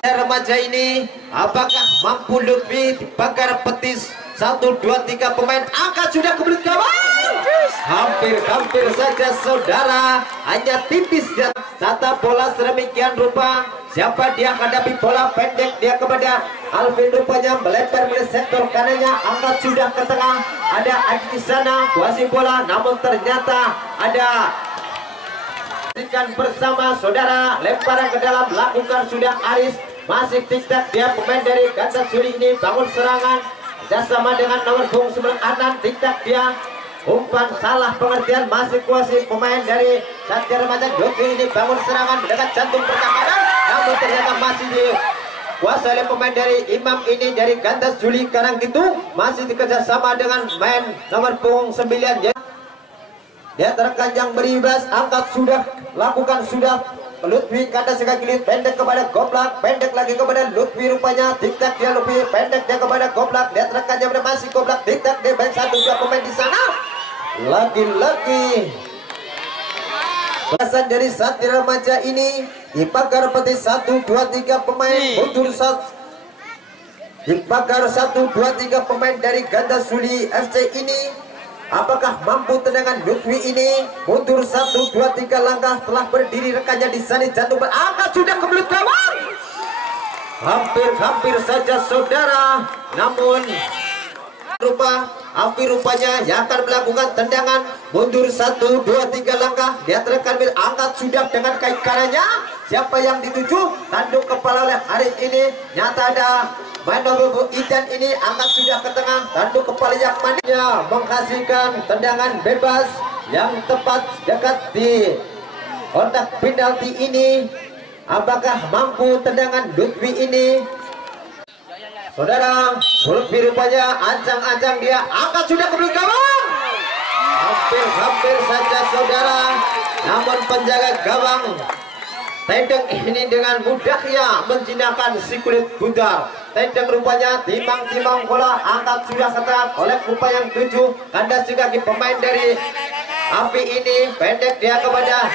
Remaja ini apakah mampu Lutfi pagar petis 1, 2, 3 pemain angkat sudah ke gawang. Hampir saja saudara, hanya tipis dia tata bola sedemikian rupa. Siapa dia hadapi bola pendek dia kepada Alvin rupanya melempar ke sektor kanannya, angkat sudah ke tengah. Ada Adi di sana kuasai bola namun ternyata ada bersama saudara, lemparan ke dalam lakukan sudah Aris, masih tiktak dia pemain dari Ganda Suli ini bangun serangan bersama dengan nomor punggung 9 Anan, tiktak dia umpan salah pengertian, masih kuasai pemain dari Satya Remaja Joki ini bangun serangan mendekat jantung pertahanan namun ternyata masih dikuasai oleh pemain dari Imam ini dari Ganda Suli Karang gitu, masih dikerjasama dengan main nomor punggung 9 ya. Dia terkanjang beribas, angkat sudah, lakukan sudah Lutfi kata sekali pendek kepada Goblak, pendek lagi kepada Lutfi rupanya, tiktak dia Lutfi, pendek dia kepada Goblak, dia terkanjang masih Goblak, tiktak dia baik 1-2 pemain di sana. Lagi-lagi belasan dari Satria Remaja ini dipagar peti 1, 2, 3 pemain mundur dipagar 1, 2, 3 pemain dari Ganda Suli FC ini. Apakah mampu tendangan Lutfi ini mundur 1, 2, 3 langkah telah berdiri rekannya di sana jantung berangkat sudah ke belut gawang. Hampir saja saudara, namun rupanya yang akan melakukan tendangan mundur 1, 2, 3 langkah dia terekan angkat sudah dengan kaki kanannya. Siapa yang dituju tanduk kepala oleh Haris ini, nyata ada Manobu Idan ini angkat sudah ke tengah, tanduk kepala yang manisnya menghasilkan tendangan bebas yang tepat dekat di kotak penalti ini. Apakah mampu tendangan Lutfi ini? Saudara, Lutfi rupanya ancang-ancang dia angkat sudah ke gawang. Hampir saja saudara, namun penjaga gawang Tendeng ini dengan mudahnya menjinakkan si kulit Buddha. Tendeng rupanya timang-timang bola angkat sudah ketat oleh rupa yang 7. Kandas juga pemain dari Api ini pendek dia kepada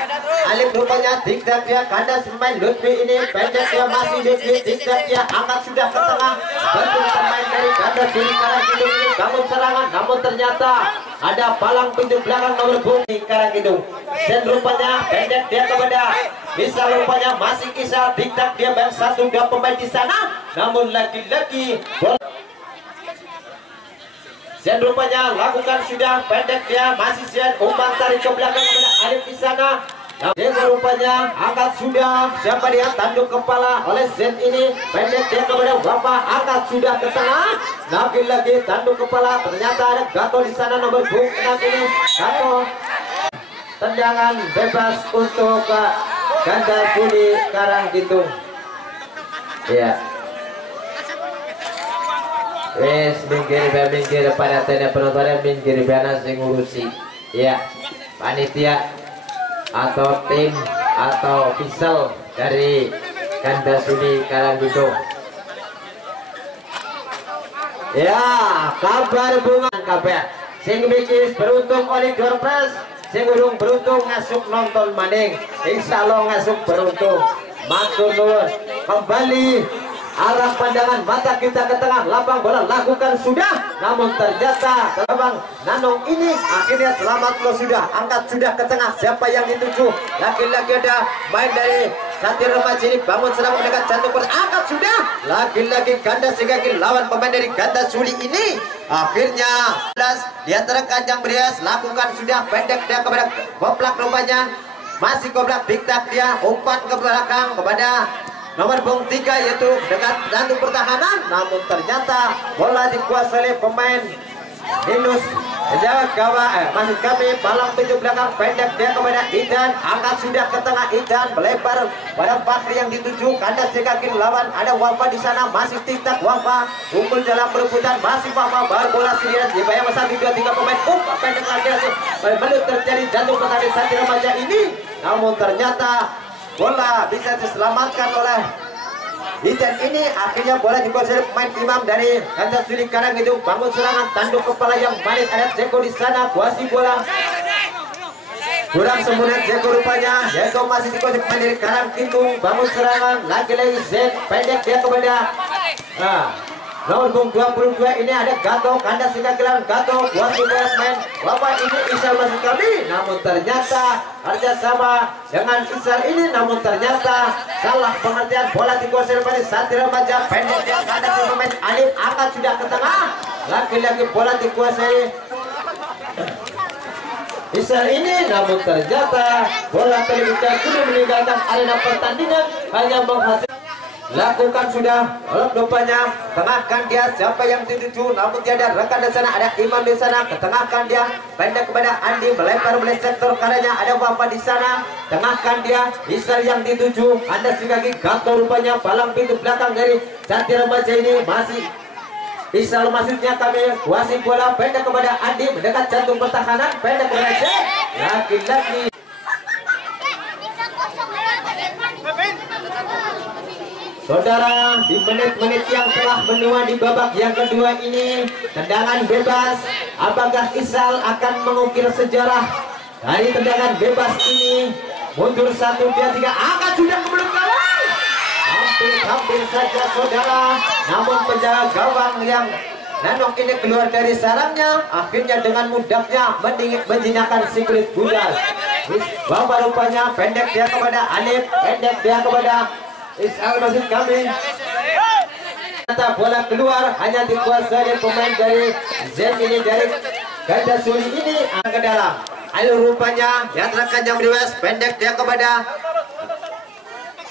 Alif rupanya tiktak dia kandas pemain Lutfi ini pendek dia masih Lutfi tiktak dia angkat sudah ke tengah. Bentuk pemain dari Kandas kiri Karangkidung ini bangun serangan namun ternyata ada palang pintu belakang nomor bumi Karangkidung. Dan rupanya pendek dia kepada bisa rupanya masih kisah tiktak dia bang 1-2 pemain di sana namun lagi-lagi Zen rupanya lakukan sudah pendek dia masih Zen umpan tarik ke belakang kepada Alif di sana. Zen rupanya angkat sudah siapa dia tanduk kepala oleh Zen ini pendek dia kepada Bapak angkat sudah ke tengah. Lagi-lagi tanduk kepala ternyata ada Gato di sana nomor 6 ini Gato. Tendangan bebas untuk Ganda Suli Karangkidung. Ya. Wes minggir pada tenda penontonnya minggir biana sing ngurusi ya panitia atau tim atau official dari Ganda Suli Karangkidung ya. Kabar bunga kabar sing mikis beruntung oleh Dorpres sing urung beruntung ngasuk nonton maning insyaallah ngasuk beruntung matur nuwun. Kembali arah pandangan mata kita ke tengah lapang bola lakukan sudah namun ternyata terbang Nanong ini akhirnya selamat lo sudah angkat sudah ke tengah siapa yang dituju lagi-lagi ada main dari Satya Remaja ini bangun serangan mendekat jantung angkat sudah lagi-lagi Ganda Sigaki lawan pemain dari Ganda Suli ini akhirnya dia terkanjang berias lakukan sudah pendek dia kepada Goblak rupanya masih Goblak diktat dia umpan ke belakang kepada nomor punggung 3 yaitu dengan jantung pertahanan, namun ternyata bola dikuasai oleh pemain Linus. Penjaga gawang maksud kami palang pintu belakang pendek dia kepada Idan, angkat sudah ke tengah Idan melebar pada Fakri yang dituju kandas di kaki lawan. Ada Wafa di sana, masih tik-tak Wafa unggul dalam perebutan, masih Wafa baru bola sendirian dibayang 1, 2, 3 pemain pendek lagi menurut terjadi jantung pertahanan Satria Remaja ini, namun ternyata bola bisa diselamatkan oleh Idan ini. Akhirnya bola dikuasai pemain Imam dari Kansas Sudi Karang itu, bangun serangan tanduk kepala yang manis, ada Jeko di sana kuasai bola kurang sempurna Jeko rupanya. Jeko masih dikuasai pemain dari Karang Kintung, bangun serangan lagi-lagi Zen pendek dia kepada nomor punggung 22 ini ada Gato, kandas hingga gelang Gato kuasai bola pemain Bapak ini Isal masuk kami, namun ternyata kerjasama dengan Isal ini, namun ternyata salah pengertian bola dikuasai oleh Satria Remaja pendek yang kandas di pemain Alif, angkat sudah ke tengah lagi-lagi bola dikuasai Isal ini, namun ternyata bola terlebih dahulu meninggalkan arena pertandingan hanya menghasilkan lakukan sudah lupanya tengahkan dia siapa yang dituju, namun tiada rekan di sana, ada Imam di sana, ketengahkan dia pendek kepada Andi melempar oleh sektor kanannya, ada Wafa di sana, tengahkan dia Isal yang dituju, Anda sekali Gato rupanya palang pintu belakang dari Satria Remaja ini masih Isal maksudnya kami kuasai bola pendek kepada Andi mendekat jantung pertahanan pendek kepada C lagi-lagi. Saudara, di menit-menit yang telah menua di babak yang kedua ini, tendangan bebas, apakah Isal akan mengukir sejarah dari tendangan bebas ini? Mundur 1, 2, 3, angkat sudah ke belakang gawang, hampir saja saudara, namun penjaga gawang yang Nanok ini keluar dari sarangnya, akhirnya dengan mudahnya menjinakkan si kulit bundar. Bapak rupanya pendek dia kepada Alif, pendek dia kepada Isal maksud kami. Ternyata bola keluar hanya dikuasai pemain dari Zen ini dari Ganda Suli ini ke dalam. Ayo rupanya yang rekan yang beriwas pendek dia kepada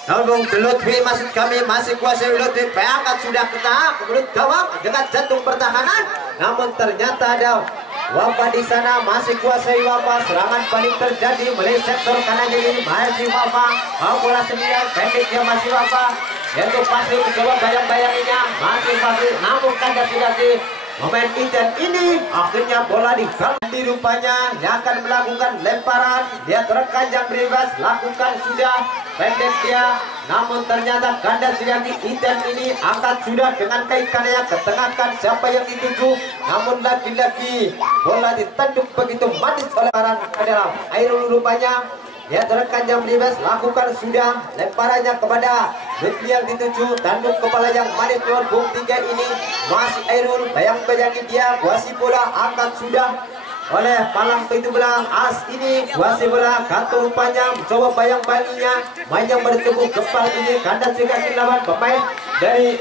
Nabung Lutfi maksud kami masih kuasai Lutfi, angkat sudah ke tengah menurut gawang dengan jantung pertahanan, namun ternyata ada Wafa di sana masih kuasai Wafa, serangan balik terjadi melalui sektor kanan ini masih Wafa, bola sendirian pendeknya masih Wafa, yaitu pasti mencoba bayang-bayanginya masih Fakri, namun kandas tidak di pemain Idan ini akhirnya bola di rupanya yang akan melakukan lemparan, dia terkanjang bebas lakukan sudah pendek dia, namun ternyata kandas tidak di Idan ini angkat sudah dengan kaki kanannya ketengahkan siapa yang dituju, namun lagi-lagi bola ditanduk begitu manis oleh lemparan ke dalam air rupanya. Dia terkanjang bebas lakukan sudah lemparannya kepada Lutfi yang dituju, tanduk kepala yang manis nomor punggung 3 ini masih Airul, bayang-bayangi dia kuasai bola angkat sudah oleh palang pintu belakang as ini kuasai bola. Gato rupanya mencoba bayang-bayanginya main yang bertemu kepal ini kandas juga lawan pemain dari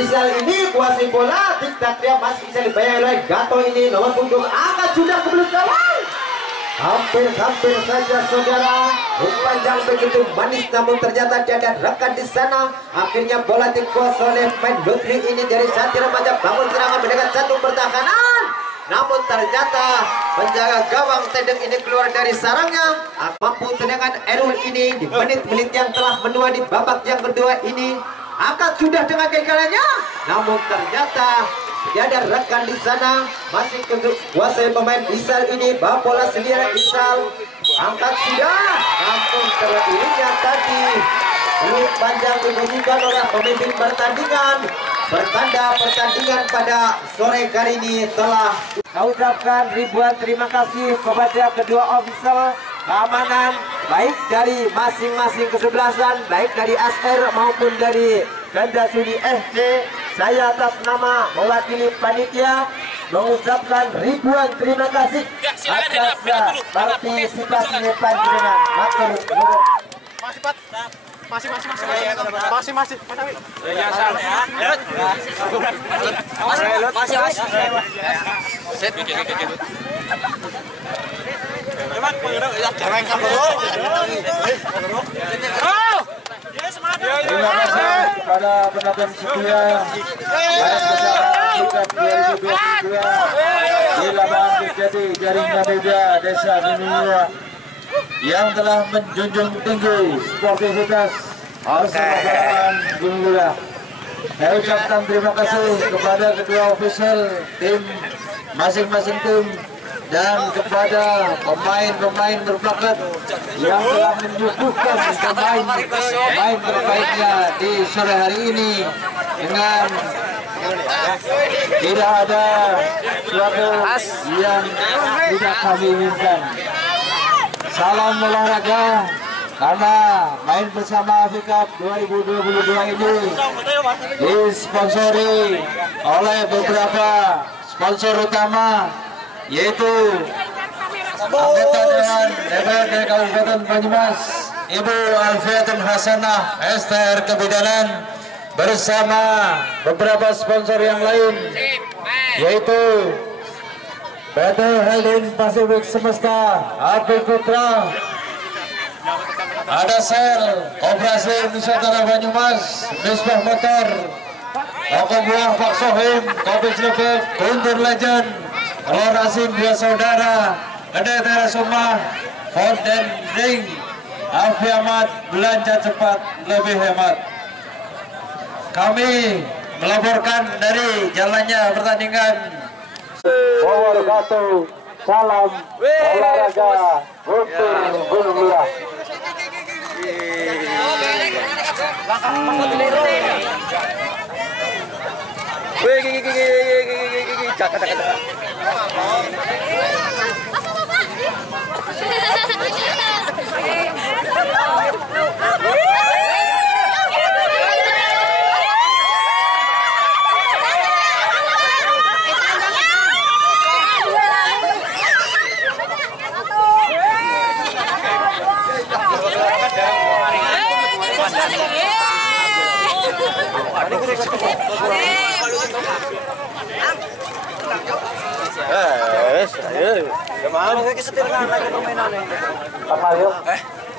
Isal ini kuasai bola, tik-tak dia masih bisa dibayang oleh Gato ini nomor punggung angkat sudah ke belakang gawang. Hampir saja saudara, panjang begitu manis, namun ternyata tiada rekan di sana. Akhirnya bola dikuasai oleh pemain Lutfi ini dari Satria Remaja, bangun serangan mendekat jantung pertahanan, namun ternyata penjaga gawang Tedek ini keluar dari sarangnya. Mampu tendangan Erul ini di menit-menit yang telah menua di babak yang kedua ini, angkat sudah dengan kaki kanannya, namun ternyata tiada rekan di sana, masih kuasai pemain Isal ini, bawa bola sendiri Isal, angkat sudah, namun terakhirnya tadi peluit panjang dibunyikan oleh pemimpin pertandingan. Bertanda pertandingan pada sore hari ini telah ucapkan ribuan terima kasih kepada kedua ofisial keamanan, baik dari masing-masing kesebelasan, baik dari ASR maupun dari Ganda Sudi FC. Saya atas nama mewakili panitia mengucapkan ribuan terima kasih atas partisipasi panjenengan. Masih. Terima kasih kepada penonton setia Main Bersama Cup 2022 di lapangan Kejati Jaringan Media Desa Gunung yang telah menjunjung tinggi sportivitas persatuan Gunung. Saya ucapkan terima kasih kepada kedua official tim masing-masing tim dan kepada pemain-pemain berbakat yang telah menyuguhkan pemain terbaiknya di sore hari ini dengan tidak ada suatu yang tidak kami inginkan. Salam olahraga, karena Main Bersama Cup 2022 ini disponsori oleh beberapa sponsor utama, yaitu anggota Dewan DPRD Kabupaten Banyumas Ibu Alfiatun Hasanah STR Kebidanan bersama beberapa sponsor yang lain, yaitu PT Helin Pasifik Semesta Api Putra, ada Sel Operasi Nusantara Banyumas, Misbah Motor, Toko Buah Pak Sohim, Kopi Celebek, Guntur Legend, Telur Asin Dua Saudara, Kedai Teras Rumah, Fountain Ring, Alfi Ahmad, belanja cepat lebih hemat. Kami melaporkan dari jalannya pertandingan. Wabarakatuh. Salam olahraga Guntur Gunung Lurah.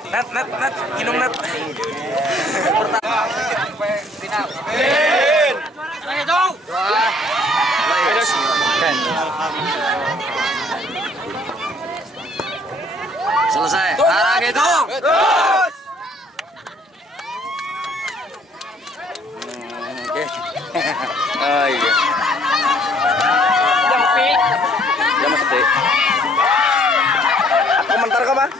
Nat, minum Nat. Selesai. Arah gitu. Oke. Oh iya. Jam mesti. Komentar kau, Pak?